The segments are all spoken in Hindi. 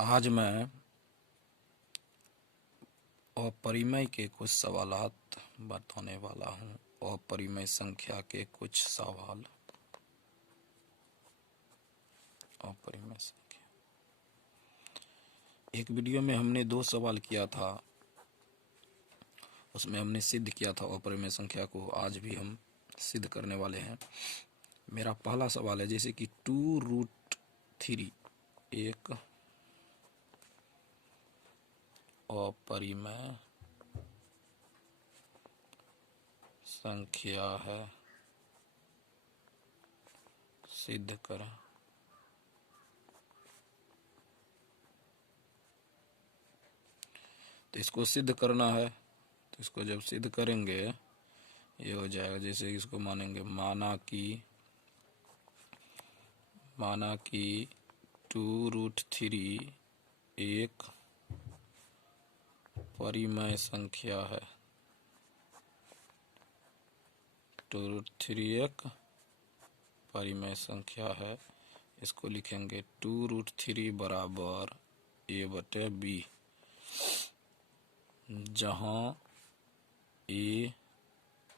आज मैं अपरिमेय के कुछ सवालात बताने वाला हूँ। अपरिमेय संख्या के कुछ सवाल। अपरिमेय संख्या, एक वीडियो में हमने 2 सवाल किया था, उसमें हमने सिद्ध किया था अपरिमेय संख्या को। आज भी हम सिद्ध करने वाले हैं। मेरा पहला सवाल है, जैसे कि 2√3 एक अपरिमेय संख्या है, सिद्ध करें। तो इसको सिद्ध करना है, तो इसको जब सिद्ध करेंगे ये हो जाएगा। जैसे इसको मानेंगे, माना कि 2√3 एक परिमेय संख्या है। 2√3 एक परिमेय संख्या है। इसको लिखेंगे 2√3 बराबर a/b, जहां a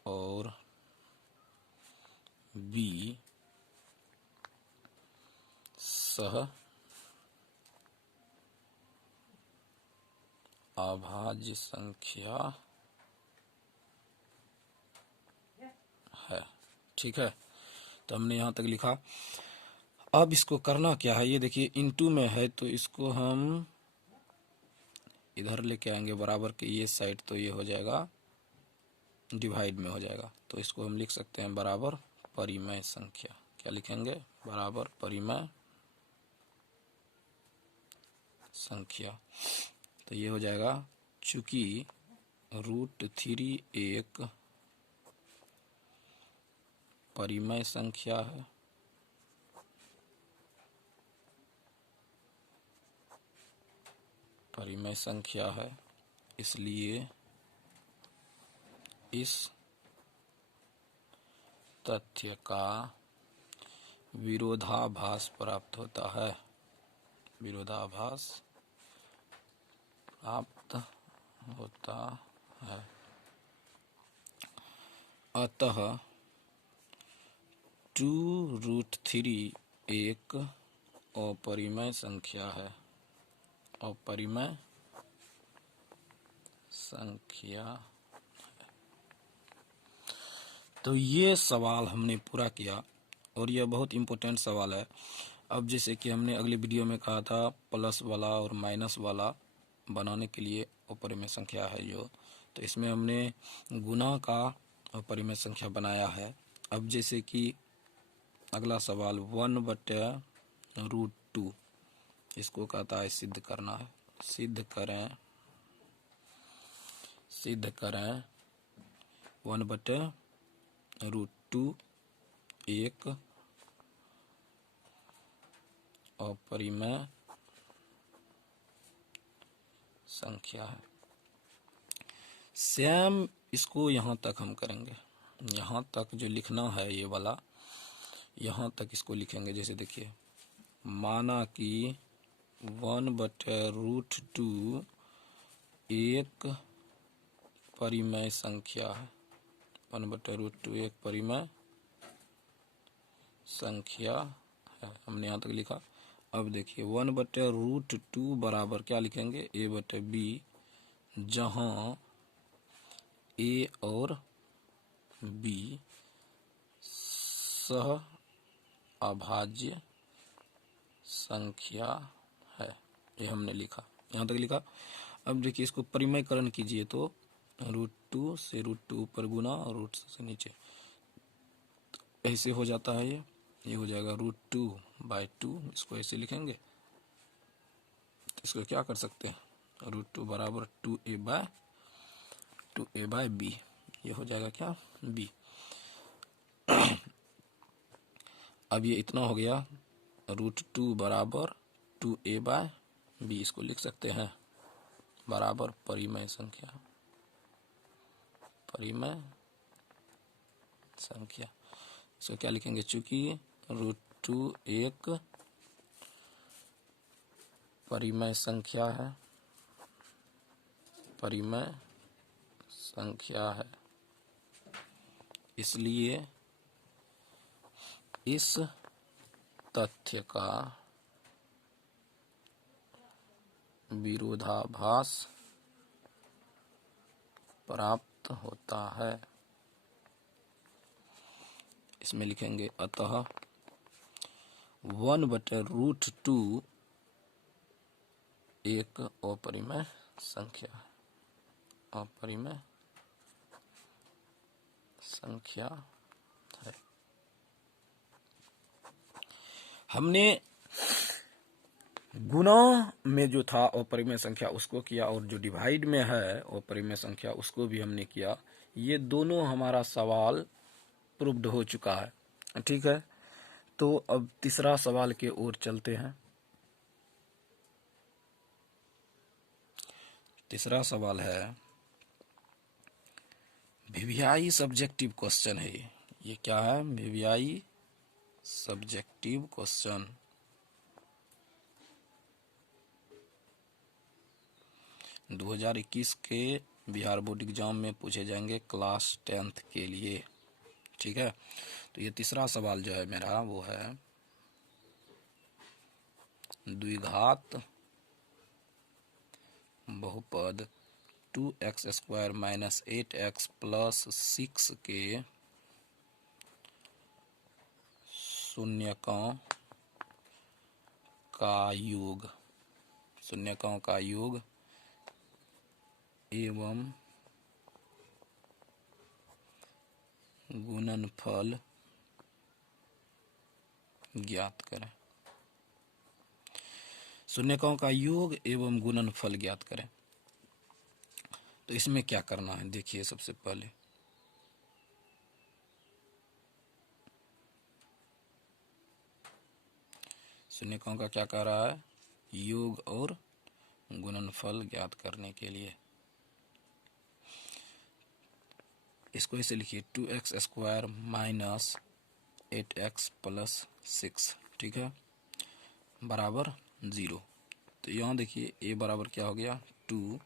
और b सह अभाज्य संख्या है। ठीक है, तो हमने यहां तक लिखा। अब इसको करना क्या है, ये देखिए इनटू में है, तो इसको हम इधर लेके आएंगे बराबर के ये साइड, तो ये हो जाएगा डिवाइड में हो जाएगा। तो इसको हम लिख सकते हैं बराबर परिमेय संख्या। क्या लिखेंगे? बराबर परिमेय संख्या। तो ये हो जाएगा, चूंकि √3 एक परिमेय संख्या है, परिमेय संख्या है, इसलिए इस तथ्य का विरोधाभास प्राप्त होता है। विरोधाभास प्राप्त होता है। अतः 2√3 एक अपरिमेय संख्या है। अपरिमेय संख्या है। तो ये सवाल हमने पूरा किया और यह बहुत इम्पोर्टेंट सवाल है। अब जैसे कि हमने अगले वीडियो में कहा था, प्लस वाला और माइनस वाला बनाने के लिए अपरिमेय संख्या है जो, तो इसमें हमने गुना का अपरिमेय संख्या बनाया है। अब जैसे कि अगला सवाल 1/√2, इसको कहता है सिद्ध करना है। सिद्ध करें 1/√2 एक अपरिमेय संख्या है। सेम इसको यहाँ तक हम करेंगे। यहाँ तक जो लिखना है ये वाला, यहाँ तक इसको लिखेंगे। जैसे देखिए, माना कि 1/√2 एक परिमेय संख्या है। 1/√2 एक परिमेय संख्या है, हमने यहाँ तक लिखा। अब देखिए 1/√2 बराबर क्या लिखेंगे? a/b, जहां a और b सह अभाज्य संख्या है। ये हमने लिखा, यहाँ तक लिखा। अब देखिए इसको परिमेयकरण कीजिए तो √2 से √2 ऊपर गुना और √2 से नीचे, ऐसे हो जाता है। ये हो जाएगा √2/2। इसको ऐसे लिखेंगे, तो इसको क्या कर सकते हैं? √2 बराबर 2a/b, ये हो जाएगा क्या? b। अब ये इतना हो गया, √2 बराबर 2a/b, इसको लिख सकते हैं बराबर परिमेय संख्या। परिमेय संख्या, इसको क्या लिखेंगे? चूंकि √2 एक परिमेय संख्या है, परिमेय संख्या है, इसलिए इस तथ्य का विरोधाभास प्राप्त होता है। इसमें लिखेंगे अतः 1/√2 एक अपरिमेय संख्या है, अपरिमेय संख्या है। हमने गुणा में जो था अपरिमेय संख्या उसको किया, और जो डिवाइड में है अपरिमेय संख्या उसको भी हमने किया। ये दोनों हमारा सवाल प्रूव्ड हो चुका है। ठीक है, तो अब तीसरा सवाल के ओर चलते हैं। तीसरा सवाल है वीवीआई सब्जेक्टिव क्वेश्चन है। ये क्या है? VVI subjective question. – 2021 के बिहार बोर्ड एग्जाम में पूछे जाएंगे क्लास 10th के लिए। ठीक है, तो ये तीसरा सवाल जो है मेरा वो है द्विघात बहुपद 2x² - 8x + 6 के शून्यकों का योग, शून्यकों का योग एवं गुणनफल ज्ञात करें। शून्यकों का योग एवं गुणनफल ज्ञात करें। तो इसमें क्या करना है देखिए, सबसे पहले शून्यकों का क्या कह रहा है? योग और गुणनफल ज्ञात करने के लिए इसको ऐसे लिखिए 2x² - 8x + 6। ठीक है, बराबर 0। तो यहाँ देखिए a बराबर क्या हो गया 2,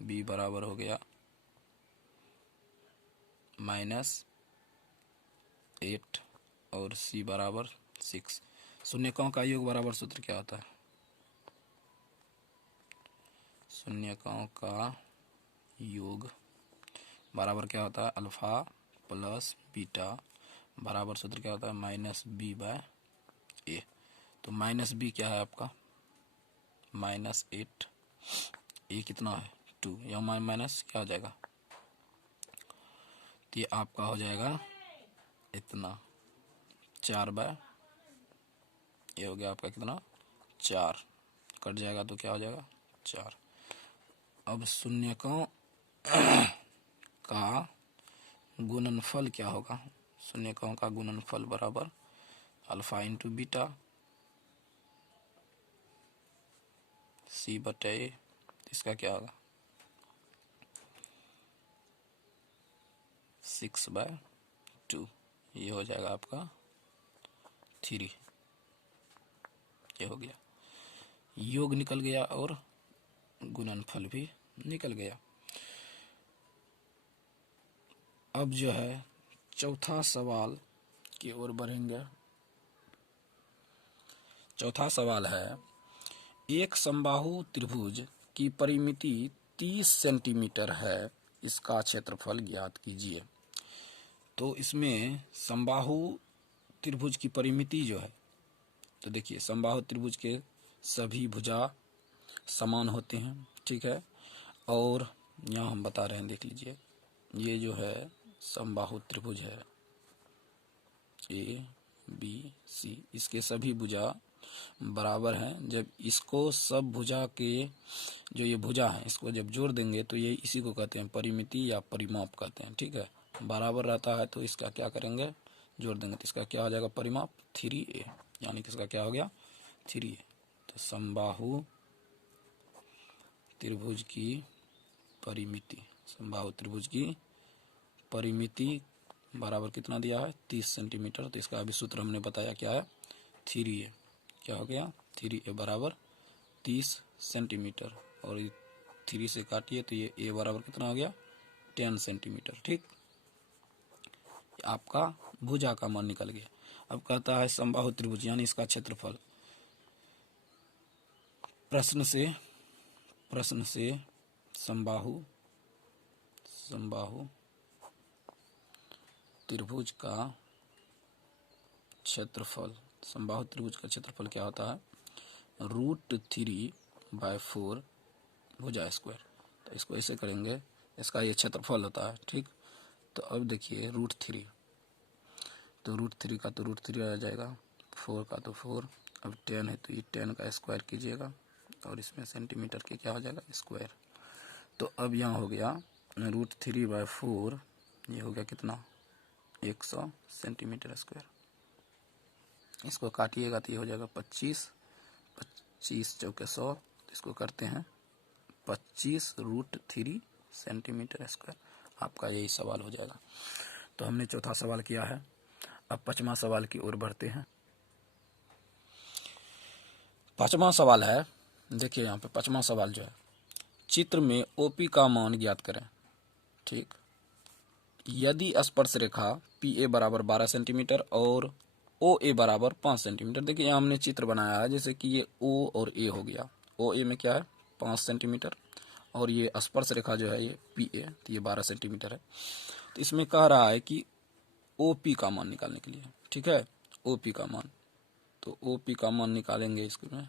b बराबर हो गया -8 और c बराबर 6। शून्यकों का योग बराबर सूत्र क्या होता है? शून्यकों का योग बराबर क्या होता है? अल्फा प्लस बीटा बराबर सूत्र क्या होता है? -b/a। तो -b क्या है आपका? -8, a कितना है 2, या माइनस क्या हो जाएगा? तो ये आपका हो जाएगा इतना 4/, ये हो गया आपका कितना 4, कट जाएगा तो क्या हो जाएगा 4। अब शून्यकों का गुणनफल क्या होगा? शून्यकों का गुणनफल बराबर अल्फा इंटू बीटा c/a। इसका क्या होगा 6/2। ये हो जाएगा आपका 3। ये हो गया, योग निकल गया और गुणनफल भी निकल गया। अब जो है चौथा सवाल की ओर बढ़ेंगे। चौथा सवाल है एक समबाहु त्रिभुज की परिमिति 30 सेंटीमीटर है, इसका क्षेत्रफल ज्ञात कीजिए। तो इसमें समबाहु त्रिभुज की परिमिति जो है, तो देखिए समबाहु त्रिभुज के सभी भुजा समान होते हैं। ठीक है, और यहाँ हम बता रहे हैं, देख लीजिए ये जो है समबाहु त्रिभुज है ABC, इसके सभी भुजा बराबर हैं। जब इसको सब भुजा के जो ये भुजा है इसको जब जोड़ देंगे तो ये इसी को कहते हैं परिमिति या परिमाप कहते हैं। ठीक है, बराबर रहता है तो इसका क्या करेंगे जोड़ देंगे, तो इसका क्या हो जाएगा परिमाप 3a, यानी कि इसका क्या हो गया 3a। तो समबाहु त्रिभुज की परिमिति, समबाहु त्रिभुज की परिमिति बराबर कितना दिया है 30 सेंटीमीटर। तो इसका अभी सूत्र हमने बताया क्या है 3a। क्या हो गया 3a बराबर 30 सेंटीमीटर, और 3 से काटिए तो ये ए बराबर कितना हो गया 10 सेंटीमीटर। ठीक, आपका भुजा का मान निकल गया। अब कहता है समबाहु त्रिभुज यानी इसका क्षेत्रफल। प्रश्न से समबाहु त्रिभुज का क्षेत्रफल, समबाहु त्रिभुज का क्षेत्रफल क्या होता है √3/4 भुजा स्क्वायर। तो इसको ऐसे करेंगे, इसका ये क्षेत्रफल होता है। ठीक, तो अब देखिए √3, तो √3 का तो √3 आ जाएगा, 4 का तो 4, अब 10 है तो ये 10 का स्क्वायर कीजिएगा और इसमें सेंटीमीटर के क्या हो जाएगा स्क्वायर। तो अब यहाँ हो गया √3/4, ये हो गया कितना 100 सेंटीमीटर स्क्वायर। इसको काटिएगा तो ये हो जाएगा 25 चौके 100, इसको करते हैं 25√3 सेंटीमीटर स्क्वायर। आपका यही सवाल हो जाएगा। तो हमने चौथा सवाल किया है। अब पांचवा सवाल की ओर बढ़ते हैं। पांचवा सवाल है, देखिए यहाँ पे पांचवा सवाल जो है, चित्र में ओपी का मान ज्ञात करें। ठीक, यदि स्पर्श रेखा पी ए बराबर 12 सेंटीमीटर और ओ ए बराबर 5 सेंटीमीटर। देखिए यहाँ हमने चित्र बनाया है, जैसे कि ये ओ और ए हो गया। ओ ए में क्या है 5 सेंटीमीटर, और ये स्पर्श रेखा जो है ये पी ए, तो ये 12 सेंटीमीटर है। तो इसमें कह रहा है कि ओ पी का मान निकालने के लिए। ठीक है, ओ पी का मान, तो ओ पी का मान निकालेंगे। इसमें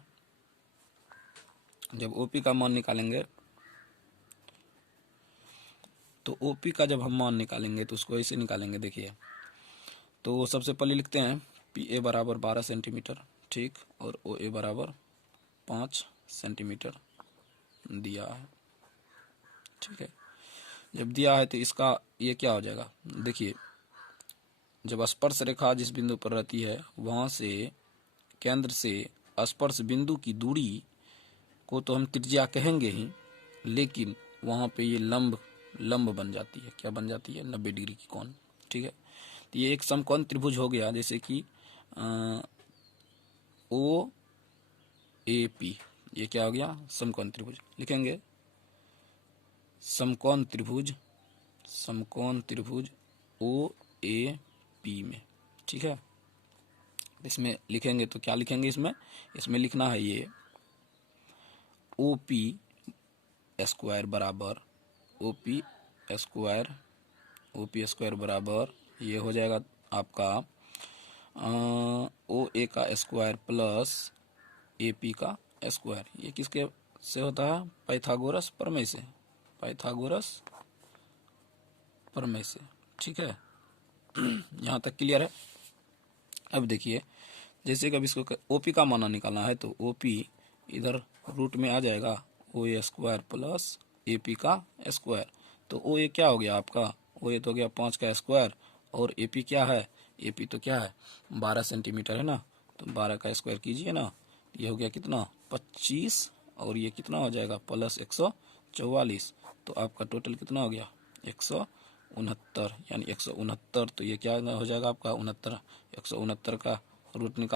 जब ओ पी का मान निकालेंगे तो ओपी का जब हम मान निकालेंगे तो उसको ऐसे निकालेंगे। देखिए, तो सबसे पहले लिखते हैं पी ए बराबर 12 सेंटीमीटर। ठीक, और ओ ए बराबर 5 सेंटीमीटर दिया है। ठीक है, जब दिया है तो इसका ये क्या हो जाएगा, देखिए जब स्पर्श रेखा जिस बिंदु पर रहती है वहां से केंद्र से स्पर्श बिंदु की दूरी को तो हम त्रिज्या कहेंगे ही, लेकिन वहां पे ये लंब बन जाती है। क्या बन जाती है 90 डिग्री की कोण। ठीक है, तो ये एक समकोण त्रिभुज हो गया। जैसे कि ओ ए पी, ये क्या हो गया समकोण त्रिभुज। लिखेंगे समकोण त्रिभुज ओ ए पी में। ठीक है, इसमें लिखेंगे तो क्या लिखेंगे, इसमें लिखना है ये ओ पी स्क्वायर बराबर ओ पी स्क्वायर बराबर ये हो जाएगा आपका ओ ए का स्क्वायर प्लस ए पी का स्क्वायर। ये किसके से होता है पाइथागोरस प्रमेय से। ठीक है, यहाँ तक क्लियर है। अब देखिए, जैसे कि अब इसको ओपी का मान निकालना है तो ओपी इधर रूट में आ जाएगा ओ ए स्क्वायर प्लस ए पी का स्क्वायर। तो ओ ए क्या हो गया आपका, ओ ए तो हो गया 5 का स्क्वायर, और ए पी क्या है, ए पी तो क्या है 12 सेंटीमीटर है ना, तो 12 का स्क्वायर कीजिए ना, ये हो गया कितना 25, और ये कितना हो जाएगा प्लस 144। तो आपका टोटल कितना हो गया 169, यानी 169। तो ये क्या हो जाएगा आपका 69, 169 का रूट निकाल